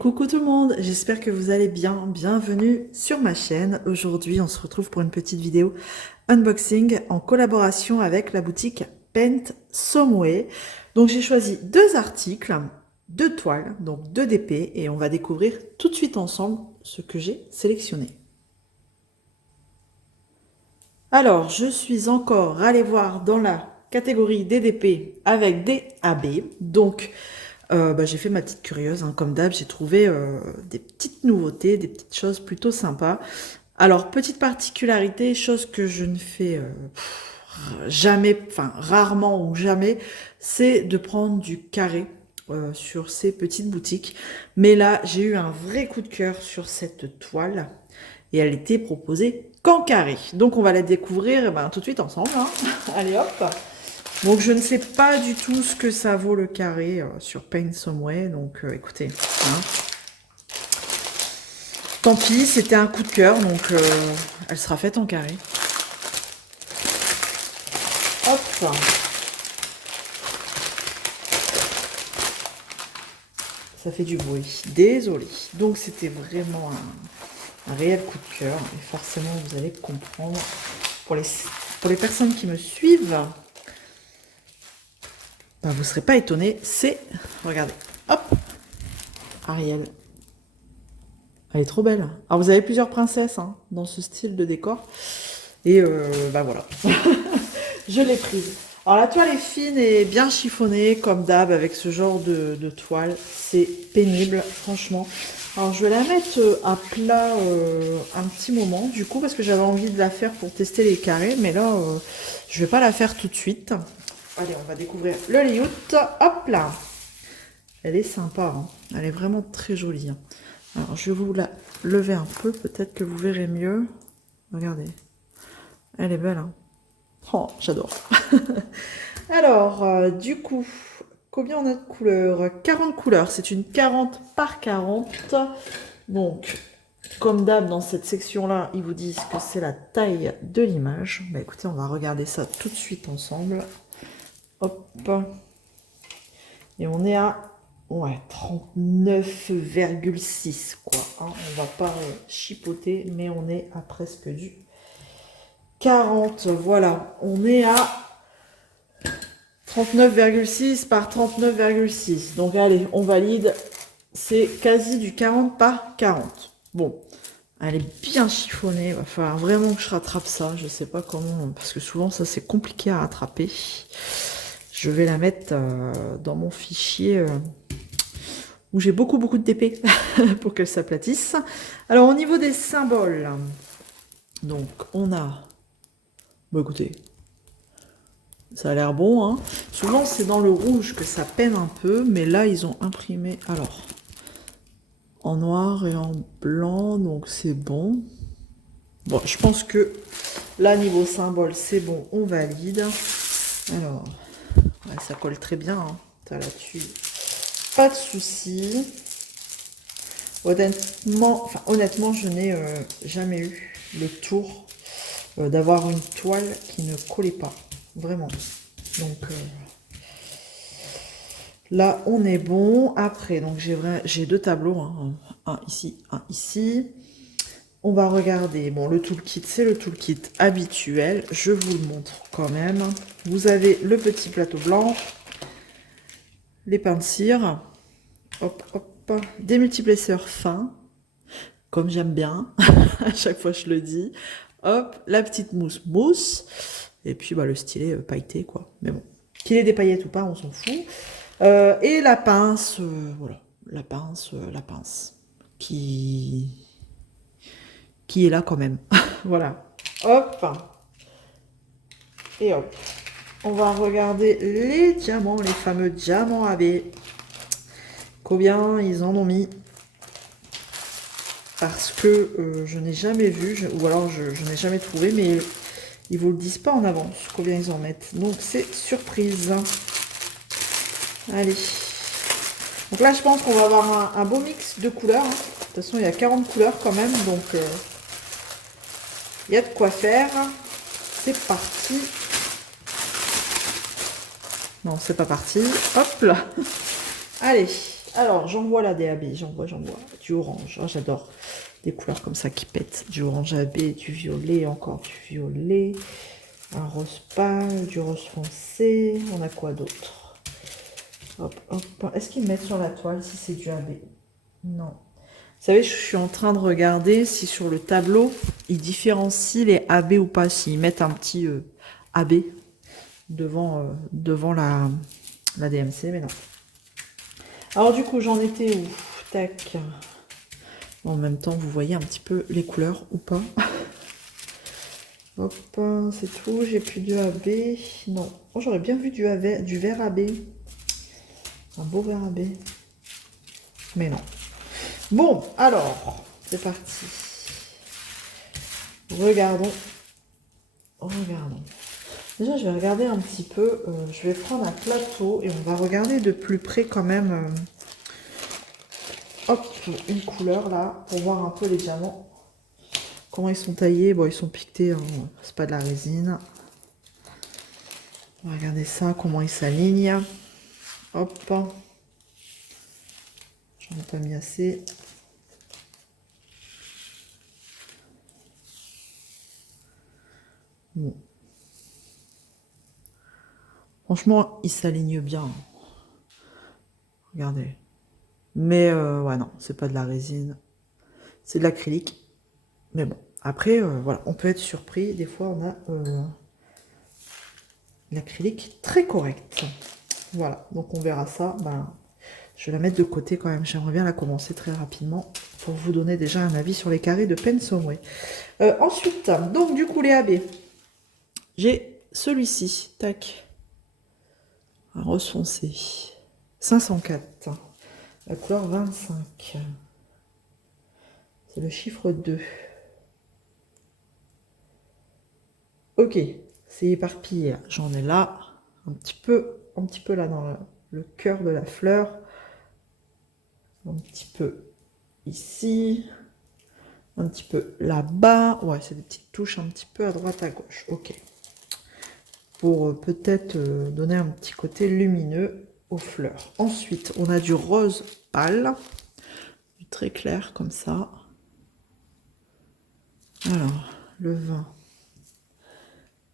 Coucou tout le monde, j'espère que vous allez bien. Bienvenue sur ma chaîne. Aujourd'hui, on se retrouve pour une petite vidéo unboxing en collaboration avec la boutique Paint Someway. Donc j'ai choisi deux articles, deux toiles, donc deux DP, et on va découvrir tout de suite ensemble ce que j'ai sélectionné. Alors, je suis encore allée voir dans la catégorie des DP avec des AB. Donc, j'ai fait ma petite curieuse, hein, comme d'hab, j'ai trouvé des petites nouveautés, des petites choses plutôt sympas. Alors, petite particularité, chose que je ne fais jamais, enfin rarement ou jamais, c'est de prendre du carré sur ces petites boutiques. Mais là, j'ai eu un vrai coup de cœur sur cette toile et elle était proposée qu'en carré. Donc, on va la découvrir tout de suite ensemble. Hein. Allez hop! Donc je ne sais pas du tout ce que ça vaut le carré sur Paint Someway, donc écoutez, hein. Tant pis, c'était un coup de cœur, donc elle sera faite en carré. Hop. Ça fait du bruit, désolé. Donc c'était vraiment un réel coup de cœur, et forcément vous allez comprendre, pour les personnes qui me suivent, vous ne serez pas étonnés, c'est, regardez, hop, Ariel. Elle est trop belle. Alors vous avez plusieurs princesses hein, dans ce style de décor. Et voilà, je l'ai prise. Alors la toile est fine et bien chiffonnée comme d'hab avec ce genre de toile. C'est pénible franchement. Alors je vais la mettre à plat un petit moment du coup parce que j'avais envie de la faire pour tester les carrés. Mais là je vais pas la faire tout de suite. Allez, on va découvrir le layout. Hop là. Elle est sympa. Hein. Elle est vraiment très jolie. Hein. Alors, je vais vous la lever un peu, peut-être que vous verrez mieux. Regardez, elle est belle. Hein, oh, j'adore. Alors, du coup, combien on a de couleurs? 40 couleurs, c'est une 40 par 40. Donc, comme d'hab, dans cette section-là, ils vous disent que c'est la taille de l'image. Bah, écoutez, on va regarder ça tout de suite ensemble. Hop. Et on est à... Ouais, 39,6 quoi. Hein. On va pas chipoter, mais on est à presque du 40. Voilà, on est à 39,6 par 39,6. Donc allez, on valide. C'est quasi du 40 par 40. Bon, elle est bien chiffonnée. Il va falloir vraiment que je rattrape ça. Je sais pas comment, parce que souvent ça c'est compliqué à rattraper. Je vais la mettre dans mon fichier... où j'ai beaucoup de TP pour qu'elle s'aplatisse. Alors au niveau des symboles, donc on a, écoutez, ça a l'air bon, hein. Souvent c'est dans le rouge que ça peine un peu, mais là ils ont imprimé, alors, en noir et en blanc, donc c'est bon. Bon, je pense que là niveau symbole c'est bon, on valide. Alors, ouais, ça colle très bien, hein. Là-dessus. Pas de souci. Honnêtement, je n'ai jamais eu le tour d'avoir une toile qui ne collait pas. Vraiment. Donc là, on est bon. Après, donc j'ai deux tableaux. Hein, un ici, un ici. On va regarder. Bon, le toolkit, c'est le toolkit habituel. Je vous le montre quand même. Vous avez le petit plateau blanc. Les pains de cire. Hop, hop. Des multiplesseurs fins. Comme j'aime bien. À chaque fois, je le dis. Hop, la petite mousse. Et puis, le stylet pailleté, quoi. Mais bon, qu'il ait des paillettes ou pas, on s'en fout. Et la pince, voilà. La pince. Qui est là quand même. Voilà. Hop. Et hop. On va regarder les diamants, les fameux diamants AB. Combien ils en ont mis? Parce que je n'ai jamais vu, ou alors je n'ai jamais trouvé, mais ils vous le disent pas en avance combien ils en mettent. Donc c'est surprise. Allez. Donc là je pense qu'on va avoir un beau mix de couleurs. Hein. De toute façon il y a 40 couleurs quand même, donc il y a de quoi faire. C'est parti. Non, c'est pas parti. Hop là. Allez. Alors, j'en vois là des AB, j'en vois du orange. Oh, j'adore des couleurs comme ça qui pètent. Du orange AB, du violet, encore du violet. Un rose pâle, du rose foncé. On a quoi d'autre? Hop, hop. Est-ce qu'ils mettent sur la toile si c'est du AB? Non. Vous savez, je suis en train de regarder si sur le tableau, ils différencient les AB ou pas. S'ils mettent un petit AB devant la DMC, mais non. Alors du coup, j'en étais où? Tac. En même temps, vous voyez un petit peu les couleurs ou pas? Hop, c'est tout. J'ai plus du AB. Non. Oh, j'aurais bien vu du vert AB. Un beau vert AB. Mais non. Bon, alors, c'est parti. Regardons. Regardons. Déjà, je vais regarder un petit peu. Je vais prendre un plateau et on va regarder de plus près quand même. Hop, une couleur là, pour voir un peu les diamants. Comment ils sont taillés. Bon, ils sont piquetés, hein. C'est pas de la résine. On va regarder ça, comment ils s'alignent. Hop. J'en ai pas mis assez. Bon. Franchement, ils s'alignent bien. Regardez. Mais ouais, non, c'est pas de la résine. C'est de l'acrylique. Mais bon, après, voilà, on peut être surpris. Des fois, on a l'acrylique très correct. Voilà, donc on verra ça. Ben, je vais la mettre de côté quand même. J'aimerais bien la commencer très rapidement pour vous donner déjà un avis sur les carrés de Pensombre. Ensuite, donc du coup, les AB. J'ai celui-ci. Tac. Un rose foncé. 504. La couleur 25. C'est le chiffre 2. Ok, c'est éparpillé. J'en ai là, un petit peu là dans le cœur de la fleur. Un petit peu ici. Un petit peu là-bas. Ouais, c'est des petites touches un petit peu à droite, à gauche. Ok. Pour peut-être donner un petit côté lumineux aux fleurs. Ensuite, on a du rose pâle. Du très clair comme ça. Alors, le vin.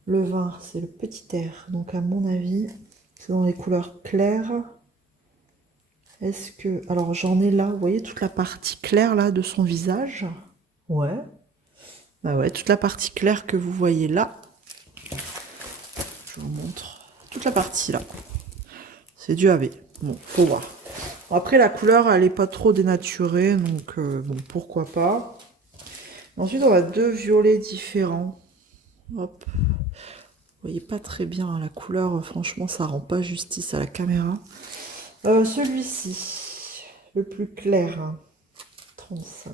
Le vin, c'est le petit air. Donc, à mon avis, c'est dans les couleurs claires. Est-ce que... Alors, j'en ai là, vous voyez, toute la partie claire, là, de son visage. Ouais. Bah ouais, toute la partie claire que vous voyez là. Je vous montre. Toute la partie, là. C'est du AB. Bon, faut voir. Bon, après, la couleur, elle n'est pas trop dénaturée, donc, bon, pourquoi pas. Ensuite, on a deux violets différents. Hop. Vous voyez pas très bien hein, la couleur, franchement, ça rend pas justice à la caméra. Celui-ci, le plus clair, hein, 35.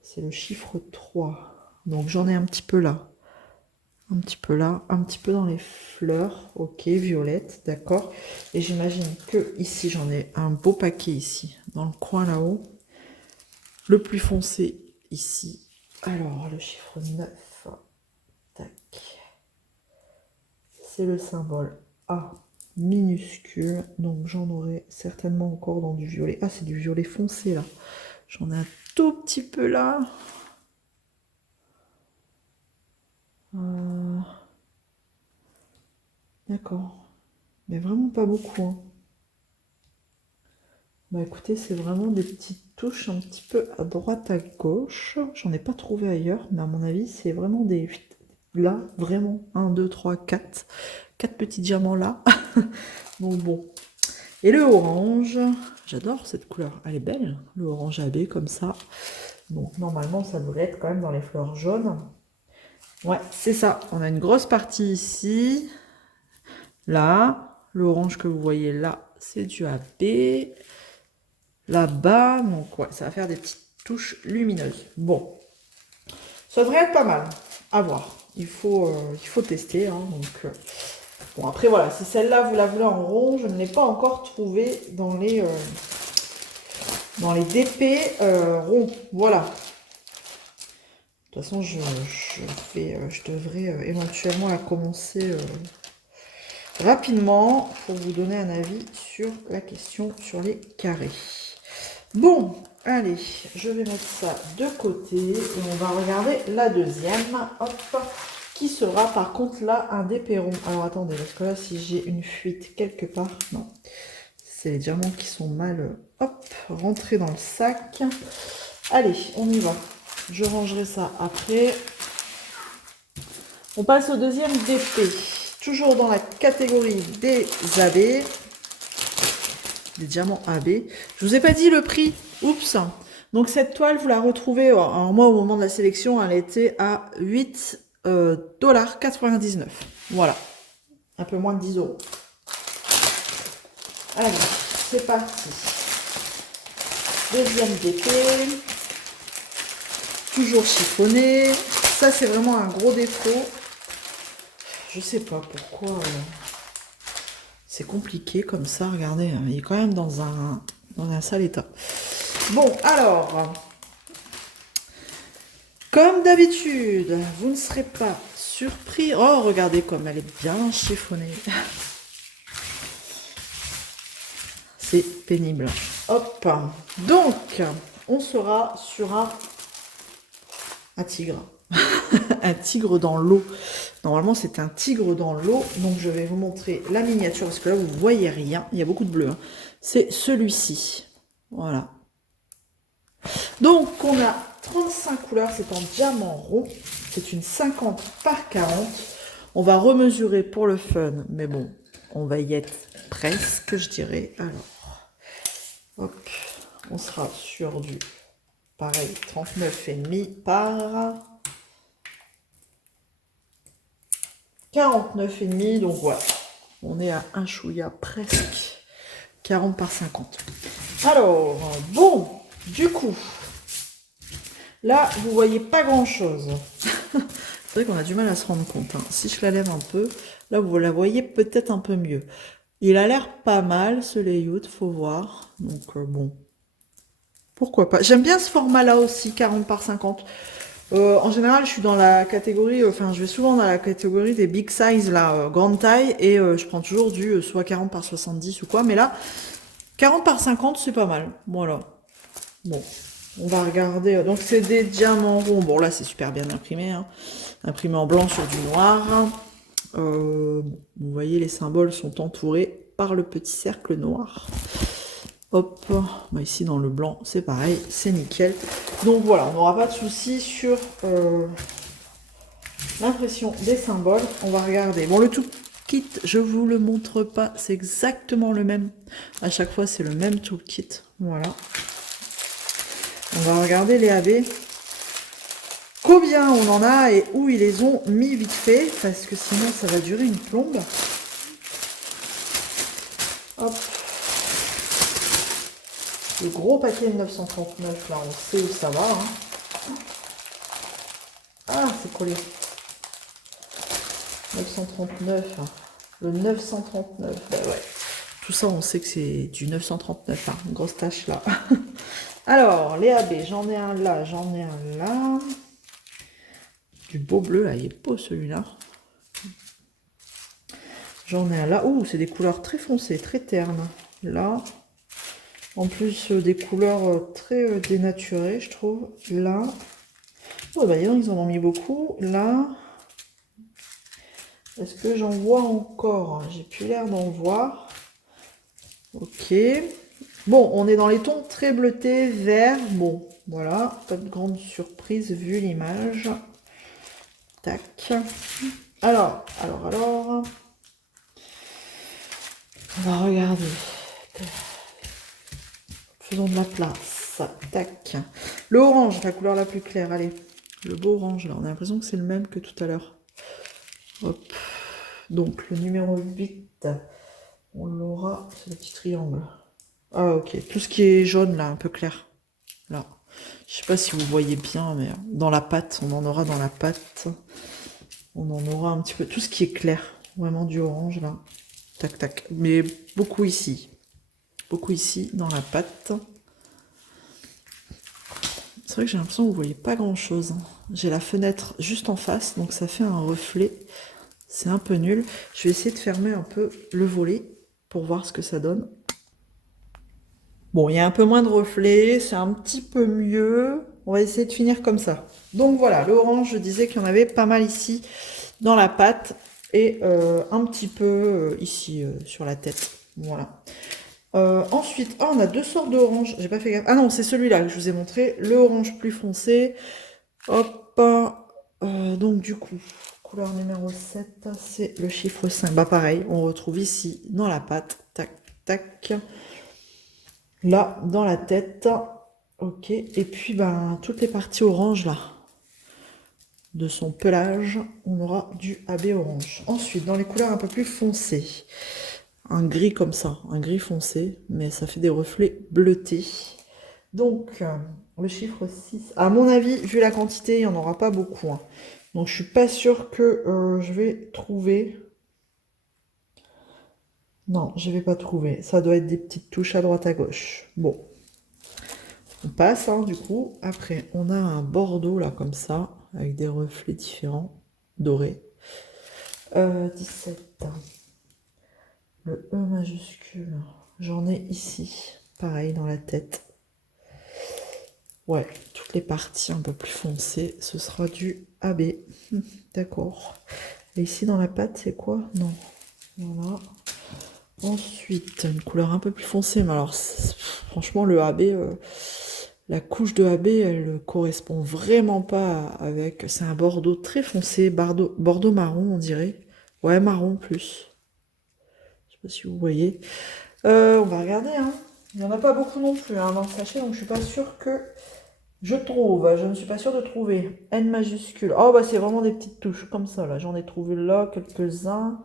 C'est le chiffre 3. Donc j'en ai un petit peu là. Un petit peu là, un petit peu dans les fleurs. Ok, violette, d'accord. Et j'imagine que ici, j'en ai un beau paquet ici, dans le coin là-haut. Le plus foncé ici. Alors, le chiffre 9. Tac. C'est le symbole A minuscule. Donc j'en aurai certainement encore dans du violet. Ah, c'est du violet foncé là. J'en ai un tout petit peu là. D'accord. Mais vraiment pas beaucoup. Hein. Bah écoutez, c'est vraiment des petites touches un petit peu à droite, à gauche. J'en ai pas trouvé ailleurs, mais à mon avis, c'est vraiment des... Là, vraiment, 1, 2, 3, 4. 4 petits diamants là. Donc bon. Et le orange, j'adore cette couleur. Elle est belle, le orange AB comme ça. Donc normalement, ça devrait être quand même dans les fleurs jaunes. Ouais, c'est ça. On a une grosse partie ici. Là, l'orange que vous voyez là, c'est du AB. Là-bas, donc ouais, ça va faire des petites touches lumineuses. Bon, ça devrait être pas mal. À voir. Il faut tester. Hein, donc, bon, après voilà, si celle-là vous la voulez en rond, je ne l'ai pas encore trouvée dans les DP ronds. Voilà. De toute façon, je devrais éventuellement la commencer rapidement pour vous donner un avis sur la question sur les carrés. Bon, allez, je vais mettre ça de côté et on va regarder la deuxième, hop, qui sera par contre là un dépéron. Alors attendez, parce que là si j'ai une fuite quelque part, non, c'est les diamants qui sont mal, hop, rentrés dans le sac. Allez, on y va. Je rangerai ça après. On passe au deuxième DP. Toujours dans la catégorie des AB. Des diamants AB. Je vous ai pas dit le prix. Oups. Donc cette toile, vous la retrouvez. Alors moi, au moment de la sélection, elle était à 8,99 $. Voilà. Un peu moins de 10 €. Allez, c'est parti. Deuxième DP. Toujours chiffonné. Ça, c'est vraiment un gros défaut. Je sais pas pourquoi c'est compliqué comme ça. Regardez, il est quand même dans un sale état. Bon, alors, comme d'habitude, vous ne serez pas surpris. Oh, regardez comme elle est bien chiffonnée. C'est pénible. Hop. Donc, on sera sur un tigre. Un tigre dans l'eau. Normalement, c'est un tigre dans l'eau. Donc, je vais vous montrer la miniature parce que là, vous ne voyez rien. Il y a beaucoup de bleu. Hein. C'est celui-ci. Voilà. Donc, on a 35 couleurs. C'est en diamant rond. C'est une 50 par 40. On va remesurer pour le fun. Mais bon, on va y être presque, je dirais. Alors, hop. On sera sur du, pareil, 39,5 par 49,5, donc voilà, on est à un chouïa presque 40 par 50. Alors, bon, du coup, là, vous voyez pas grand-chose. C'est vrai qu'on a du mal à se rendre compte. Hein. Si je la lève un peu, là, vous la voyez peut-être un peu mieux. Il a l'air pas mal, ce layout, faut voir. Donc, bon, pourquoi pas. J'aime bien ce format-là aussi, 40 par 50. En général, je suis dans la catégorie, je vais souvent dans la catégorie des big size, là, grande taille, et je prends toujours du soit 40 par 70 ou quoi, mais là, 40 par 50, c'est pas mal. Voilà. Bon, on va regarder. Donc, c'est des diamants ronds. Bon, là, c'est super bien imprimé, hein. Imprimé en blanc sur du noir. Vous voyez, les symboles sont entourés par le petit cercle noir. Hop, bah ici dans le blanc, c'est pareil, c'est nickel. Donc voilà, on n'aura pas de souci sur l'impression des symboles. On va regarder. Bon, le tout kit, je vous le montre pas, c'est exactement le même. À chaque fois, c'est le même toolkit. Voilà. On va regarder les AB. Combien on en a et où ils les ont mis vite fait, parce que sinon, ça va durer une plombe. Hop. Le gros paquet de 939, là, on sait où ça va. Hein. Ah, c'est collé. 939. Hein. Le 939. Bah ouais. Tout ça, on sait que c'est du 939. Hein. Une grosse tache là. Alors, les AB, j'en ai un là, j'en ai un là. Du beau bleu, là. Il est beau celui-là. J'en ai un là. Ouh, c'est des couleurs très foncées, très ternes. Là. En plus, des couleurs très dénaturées, je trouve. Là. Oh, bah, ils en ont mis beaucoup. Là. Est-ce que j'en vois encore? J'ai plus l'air d'en voir. Ok. Bon, on est dans les tons très bleutés, vert. Bon, voilà. Pas de grande surprise vu l'image. Tac. Alors. On va regarder. Faisons de la place. Tac. Le orange, la couleur la plus claire. Allez. Le beau orange, là. On a l'impression que c'est le même que tout à l'heure. Hop. Donc, le numéro 8, on l'aura. C'est le petit triangle. Ah, ok. Tout ce qui est jaune, là, un peu clair. Là. Je sais pas si vous voyez bien, mais dans la pâte, on en aura dans la pâte. On en aura un petit peu. Tout ce qui est clair. Vraiment du orange, là. Tac, tac. Mais beaucoup ici. Beaucoup ici, dans la pâte. C'est vrai que j'ai l'impression que vous voyez pas grand-chose. J'ai la fenêtre juste en face, donc ça fait un reflet. C'est un peu nul. Je vais essayer de fermer un peu le volet pour voir ce que ça donne. Bon, il y a un peu moins de reflets, c'est un petit peu mieux. On va essayer de finir comme ça. Donc voilà, l'orange, je disais qu'il y en avait pas mal ici dans la pâte et un petit peu ici sur la tête. Voilà. Ensuite, on a deux sortes d'orange. J'ai pas fait gaffe. Ah non, c'est celui-là que je vous ai montré. Le orange plus foncé. Hop. Donc du coup, couleur numéro 7, c'est le chiffre 5. Bah pareil, on retrouve ici dans la pâte. Tac, tac. Là, dans la tête. Ok. Et puis, ben, toutes les parties orange, là, de son pelage, on aura du AB orange. Ensuite, dans les couleurs un peu plus foncées, un gris comme ça, un gris foncé, mais ça fait des reflets bleutés. Donc, le chiffre 6, à mon avis, vu la quantité, il n'y en aura pas beaucoup. Hein. Donc, je suis pas sûre que je vais trouver... Non, je vais pas trouver. Ça doit être des petites touches à droite à gauche. Bon. On passe, hein, du coup. Après, on a un bordeaux, là, comme ça, avec des reflets différents, dorés. 17. Le E majuscule. J'en ai ici. Pareil, dans la tête. Ouais, toutes les parties un peu plus foncées, ce sera du AB. D'accord. Et ici, dans la pâte, c'est quoi? Non. Voilà. Ensuite, une couleur un peu plus foncée, mais alors, franchement, le AB, la couche de AB, elle correspond vraiment pas avec... C'est un bordeaux très foncé, bordeaux marron, on dirait. Ouais, marron plus. Je sais pas si vous voyez. On va regarder, hein. Il n'y en a pas beaucoup non plus hein, dans le sachet, donc je suis pas sûre que je trouve. Je ne suis pas sûre de trouver. N majuscule. Oh, bah c'est vraiment des petites touches comme ça, là. J'en ai trouvé là, quelques-uns.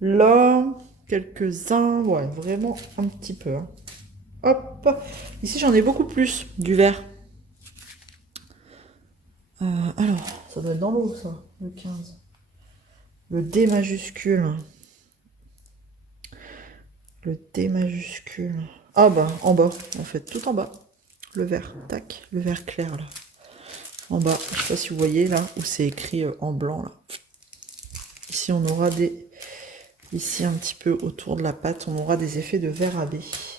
Là, quelques-uns. Ouais, vraiment un petit peu. Hein. Hop. Ici, j'en ai beaucoup plus du vert. Alors, ça doit être dans l'eau, ça, le 15. Le D majuscule. Le D majuscule. Ah bah, en bas, en fait, tout en bas. Le vert, tac, le vert clair, là. En bas, je sais pas si vous voyez, là, où c'est écrit en blanc, là. Ici, on aura des... Ici, un petit peu autour de la pâte, on aura des effets de vert AB.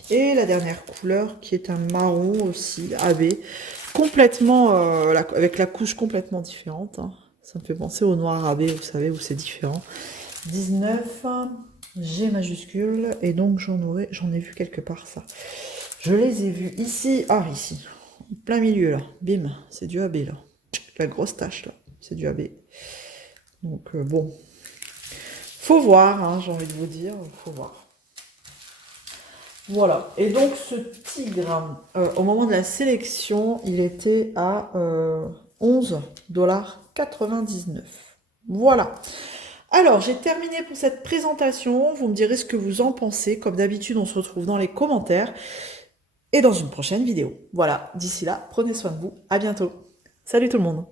Et la dernière couleur, qui est un marron aussi, AB. Complètement, avec la couche complètement différente. Hein. Ça me fait penser au noir AB, vous savez, où c'est différent. 19, G majuscule, et donc j'en ai vu quelque part ça. Je les ai vus ici, ici, en plein milieu là, bim, c'est du AB là. La grosse tache là, c'est du AB. Donc bon, faut voir, hein, j'ai envie de vous dire, faut voir. Voilà, et donc ce tigre, au moment de la sélection, il était à 11,99 $. Voilà. Alors, j'ai terminé pour cette présentation. Vous me direz ce que vous en pensez. Comme d'habitude, on se retrouve dans les commentaires et dans une prochaine vidéo. Voilà, d'ici là, prenez soin de vous. À bientôt. Salut tout le monde.